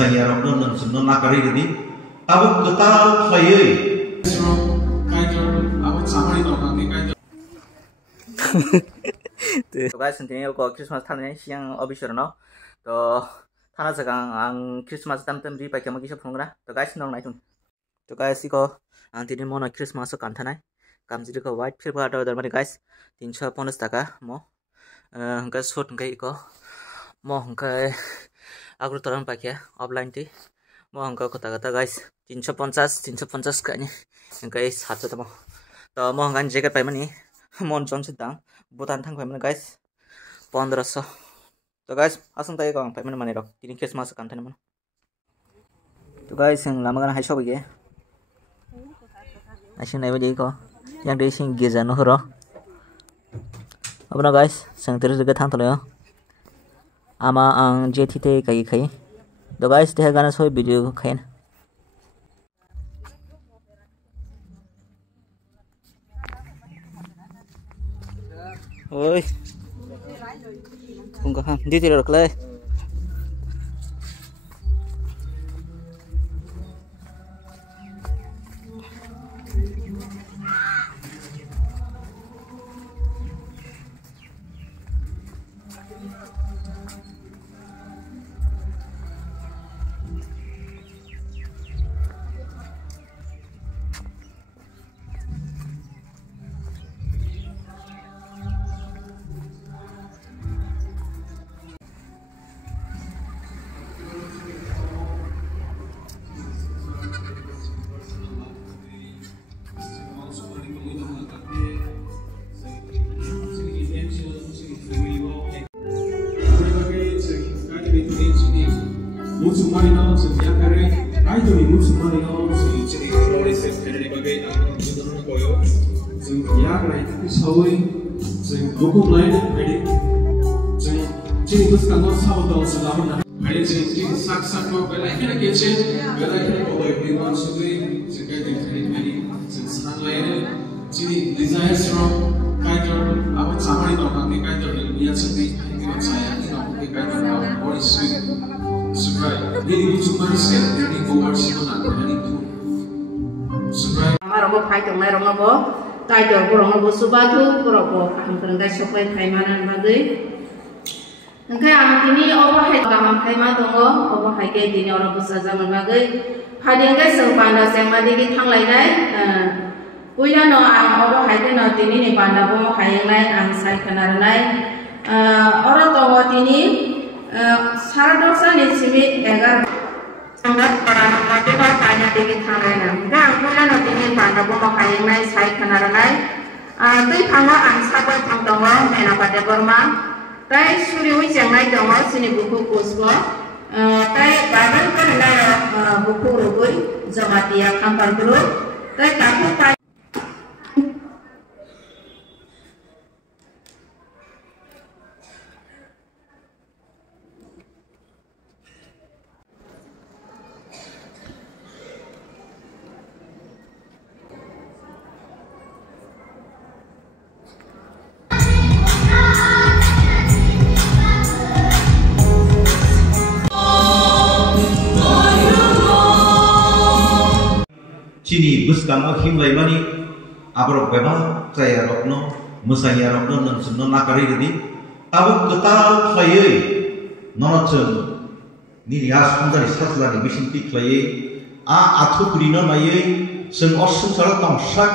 mosaia rokno nonsuno nakari gedi tabuk ketal khayei तो गाइस दिनै क्रिसमास थानायनि सिगां अबिसरनो तो थाना जगह आं क्रिसमास टाइम टाइम रिपाइके मगिसो फुंगरा तो गाइस नों नायथुन तो गाइस इको आं दिनै मनो क्रिसमास कान्थानाय कामजिरिको वाइट फिरबा आरो दरमानि गाइस 350 टाका मो हंका सुट हंका इको मो हंका आग्रो तरन पाके ऑफलाइन टी मो हंका कता गाइस 350 कानि हंका 700 तमो तो मो हंका जैकेट पाइमनि मन जोनसे दाम भुटान थांबायमोन गाइस 1500 तो गाइस आसं ताय गां पाइमोन माने रक दिनै क्रिसमास कान्थानोमोन तो गाइस जों लामागान हाय सबगे आसिं नायबाय दिको yang de sing geja no horo abna guys sang tere jega thangtolo ama ang jethite kai khai do guys deha gana soi video khain oi kunga ham di tira raklai musuh marino sebiakare ayo ni musuh marino sini Flores dari bagai jodoh koyo sing yak lai sawai sing buku lain ada sing cini bus kantor sahabat selama ada sing sak ko belai kena kece belai kena koyo everyone sudah sing kayak hari sing senang lain cini desire strong kaitor apa samari to kami kaitor dia seperti saya ini kaitor body sweet Subscribe. Jadi cuma share dari cover semua hari itu. Subscribe. Amarobo khai tong nai rongobo, title bo rongobo subatu korobo ang tenggai sopai khai manan bagai. Engkai ang kini obo hai gamam khai ma dongo, obo hai ke dini oro busa zaman bagai. Hadeng kai seng panda seng madi ki thang lai nai. Puina no ang obo hai ke no dini ni panda bo hai nai ang sai kanar nai. Oro tongo dini सारादोसा निसिमि एगार संगत परान मातेबा ताना दिगि थांनायना गा आंखोला नदिनि बान्दाबो मखायनाय साइ खानारनाय दै फांगा आं साबा थांदङ मेना पाते बर्मा ताय सुरिउइ जेंनाय दङ सिनि बुखु कुसबो ताय बागन करनाय बुखु रुगुइ जमातिया खामपार गुरु ताय काखु ताय Cini bus kamo himlai mani abrok beba saya rokno mosaia rokno nonsuno nakari gedi tabuk ketal khayei nonotun ni rias punjari saslani mesin pi khayei athu kurino mayei seng osung sara tongsak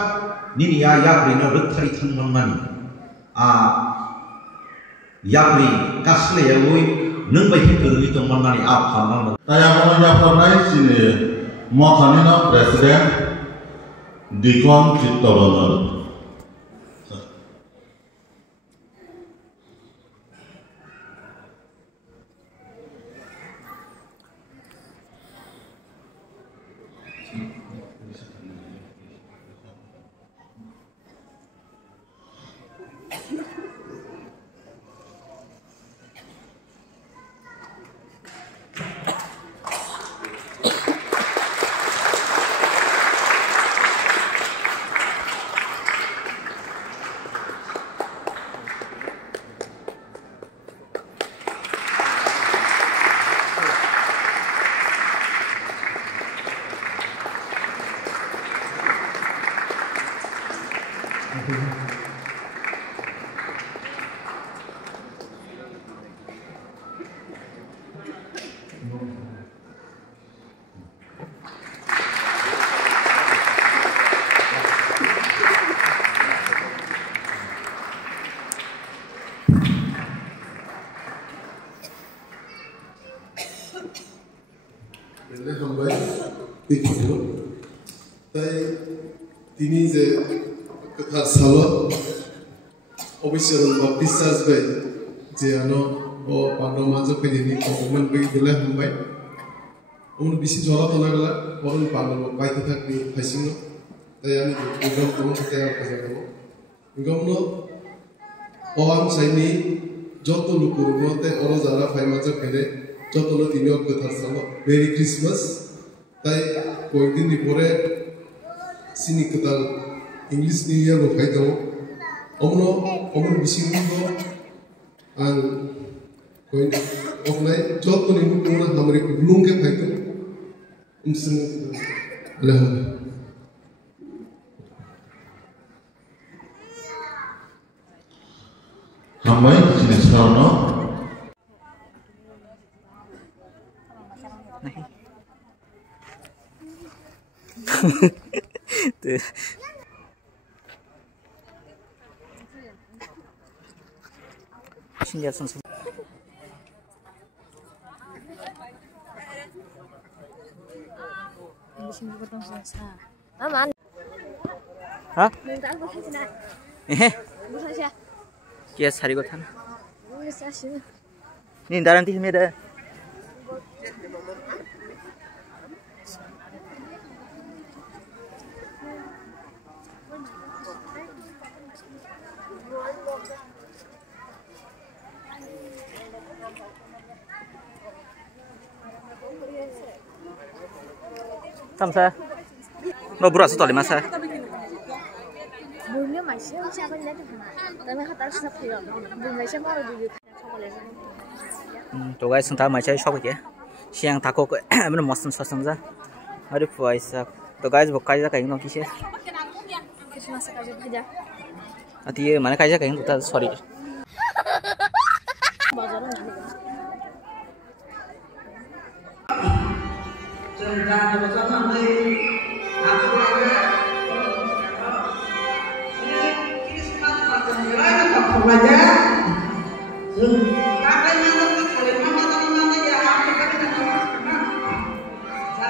ni ya yabrino ruthari thangman mani yabri kasle yoi nung bai hikuru tongman mani aphamang tayang ya pernah sini Mokanino Presiden Dikon Ciptodono. তিনি যে কথা সাল অবশ্যই বিশ্বাস বাই যে আনো ও পান্ডব মাঝে ফেলিনি অপমান বাই দিলে হামবাই উন বেশি জলা তো লাগলা বরং পান্ডব বাইতে থাকবি ফাইসিং তাই আমি গম তোমার সাথে আর কথা বলবো গমন অহাম সাইনি যত লুকুর মতে অর যারা ফাই মাঝে ফেলে যত তিনি কথা সাল মেরি ক্রিসমাস তাই কয়েকদিন পরে sini ketal English New Year lo fai tau omno bising ko ang koin offline job ko ni muna hamre ko blung ke fai tau umsen alhamdulillah Hamai sini sekarang 신기한 선수. Hah? Kia sari gotan. Ni daran ti meda. Samsa. No buras to masa. Burnya masih siapa nih tuh? Tapi kata siapa sih? Burnya siapa orang dulu? To guys, entah macam siapa dia. Siang takut, mana masam sasam za. Hari puasa. To guys, bukan aja kayak nongki sih. Christmas aja. Ati mana kayak kayak kita sorry.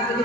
Jadi